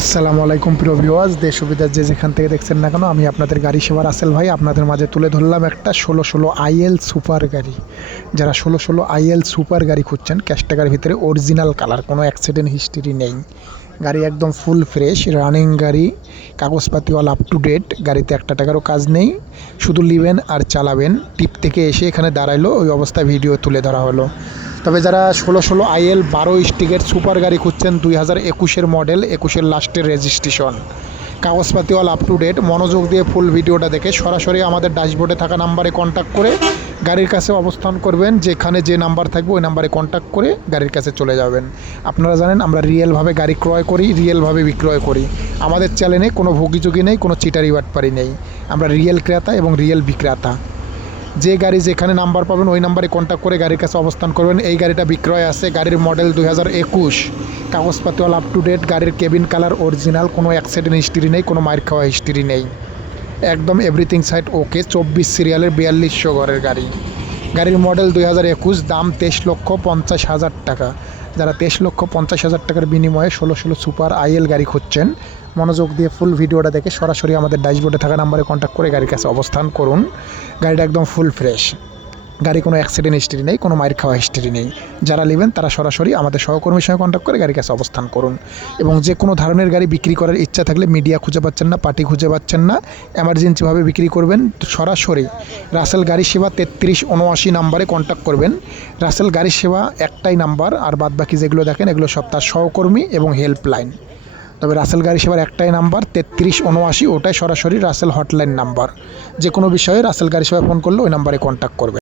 আসসালামু আলাইকুম প্রিয় ভিওয়াজ দেশ সুবিধার যে যেখান থেকে দেখছেন না কেন, আমি আপনাদের গাড়ি সেবার আসেল ভাই। আপনাদের মাঝে তুলে ধরলাম একটা ষোলো ষোলো আইএল সুপার গাড়ি। যারা ষোলো ষোলো আইএল সুপার গাড়ি খুঁজছেন ক্যাশ টাকার ভিতরে অরিজিনাল কালার কোনো অ্যাক্সিডেন্ট হিস্ট্রি নেই। গাড়ি একদম ফুল ফ্রেশ রানিং গাড়ি কাগজপাতি অল আপ টু ডেট গাড়িতে একটা টাকারও কাজ নেই। শুধু নিবেন আর চালাবেন। টিপ থেকে এসে এখানে দাঁড়াইলো, ওই অবস্থায় ভিডিও তুলে ধরা হলো। তবে যারা ষোলো ষোলো আইএল বারো স্টিকের সুপার গাড়ি খুঁজছেন দুই হাজার একুশের মডেল, একুশের লাস্টের রেজিস্ট্রেশন। কাগজপাতি অল আপ টু ডেট মনোযোগ দিয়ে ফুল ভিডিওটা দেখে সরাসরি আমাদের ড্যাশবোর্ডে থাকা নাম্বারে কন্ট্যাক্ট করে গাড়ির কাছে অবস্থান করবেন, যেখানে যে নাম্বার থাকবে ওই নাম্বারে কন্ট্যাক্ট করে গাড়ির কাছে চলে যাবেন। আপনারা জানেন আমরা রিয়েলভাবে গাড়ি ক্রয় করি রিয়েলভাবে বিক্রয় করি। আমাদের চ্যানেলে কোনো ভুগিচুগি নেই, কোনো চিটারি বাটপারি নেই। আমরা রিয়েল ক্রেতা এবং রিয়েল বিক্রেতা। যে গাড়ি যেখানে নাম্বার পাবেন, ওই নাম্বারে কন্ট্যাক্ট করে গাড়ির কাছে অবস্থান করবেন। এই গাড়িটা বিক্রয় আছে, গাড়ির মডেল দুই হাজার একুশ। কাগজপাতি অল আপ টু ডেট গাড়ির কেবিন কালার অরিজিনাল কোনো অ্যাক্সিডেন্ট হিস্ট্রি নেই, কোনো মার খাওয়া হিস্ট্রি নেই। একদম এভরিথিং সাইড ওকে চব্বিশ সিরিয়ালের বিয়াল্লিশশো ঘরের গাড়ি। গাড়ির মডেল দুই হাজার একুশ, দাম তেইশ লক্ষ পঞ্চাশ হাজার টাকা। যারা তেইশ লক্ষ পঞ্চাশ হাজার টাকার বিনিময়ে ষোলো ষোলো সুপার আইএল গাড়ি খুঁজছেন মনোযোগ দিয়ে ফুল ভিডিওটা দেখে সরাসরি আমাদের ড্যাশবোর্ডে থাকা নাম্বারে কন্ট্যাক্ট করে গাড়ির কাছে অবস্থান করুন। গাড়িটা একদম ফুল ফ্রেশ গাড়ি কোনো অ্যাক্সিডেন্ট হিস্ট্রি নেই, কোনো মায়ের খাওয়া হিস্ট্রি নেই। যারা নেবেন তারা সরাসরি আমাদের সহকর্মীর সঙ্গে কন্ট্যাক্ট করে গাড়ির কাছে অবস্থান করুন। এবং যে কোনো ধরনের গাড়ি বিক্রি করার ইচ্ছা থাকলে মিডিয়া খুঁজে পাচ্ছেন না পার্টি খুঁজে পাচ্ছেন না এমার্জেন্সিভাবে বিক্রি করবেন, সরাসরি রাসেল গাড়ি সেবা তেত্রিশ উনআশি নাম্বারে কন্ট্যাক্ট করবেন। রাসেল গাড়ি সেবা একটাই নাম্বার আর বাদবাকি যেগুলো দেখেন এগুলো সব তার সহকর্মী এবং হেল্পলাইন তবে রাসেল গাড়ি সেবার একটাই নাম্বার, তেত্রিশ উনআশি, ওটাই সরাসরি রাসেল হটলাইন নাম্বার। যে কোনো বিষয়ে রাসেল গাড়ি সেবা ফোন করলে ওই নাম্বারে কন্ট্যাক্ট করবে।